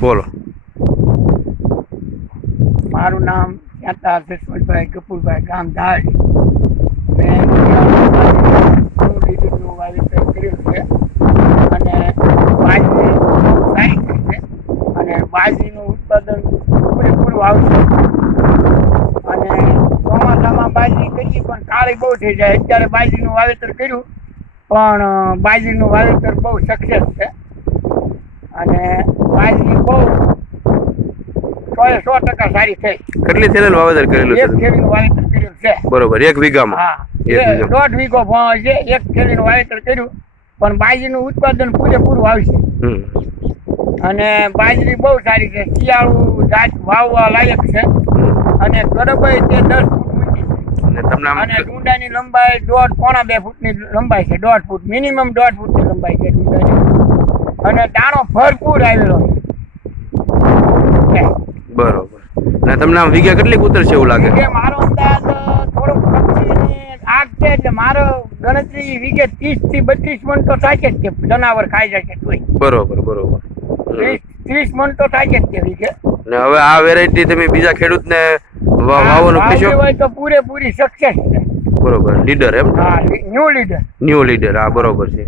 બોલો. મારું નામ યાતા જસવંતભાઈ કપૂરભાઈ, ગામ ધાડ. મેં લીટીનું વાવેતર કર્યું છે અને બાજરી સારી થઈ છે અને બાજરીનું ઉત્પાદન પૂરેપૂરું આવશે. અને ચોમાસામાં બાજરી કરીએ પણ કાળી બહુ થઈ જાય. અત્યારે બાજરીનું વાવેતર કર્યું પણ બાજરીનું વાવેતર બહુ સક્સેસ છે અને બાજરી બહુ 100% સારી થઈ. કેટલી થેલીનું વાવેતર કરેલું છે? એક થેલીનું વાવેતર કર્યું છે. બરોબર, 1 વીઘામાં? હા, 1.5 વીઘો છે. એક થેલીનું વાવેતર કર્યું પણ બાજરીનું ઉત્પાદન પૂરેપૂરું આવશે અને બાજરી બહુ સારી છે. શિયાળુ જાત વાવવા લાયક છે અને કડબાઈ તે 10 ફૂટ ઊંચી છે અને ડુંડાની લંબાઈ 1.5-2 ફૂટની લંબાઈ છે. 1.5 ફૂટ મિનિમમ 1.5 ફૂટની લંબાઈ છે ડુંડાની અને દાણો ભરપૂર આવેલો છે. બરોબર. અને તમને આમ વીઘે કેટલી ઉતરશે એવું લાગે? મારો અંદાજ થોડોક પક્ષીની આગ છે એટલે મારો ગણતરી વીઘે 30 થી 32 મણ તો થાય જ છે. જનાવર ખાઈ જાય છે તોય. બરોબર. 30 મણ તો થાય જ છે વીઘે. ને હવે આ વેરાયટી તમે બીજા ખેડૂતને વાવવાનું કહેશો? હોય તો પૂરેપૂરી સક્સેસ છે. બરોબર, લીડર એમ? હા, ન્યૂ લીડર. હા, બરોબર છે.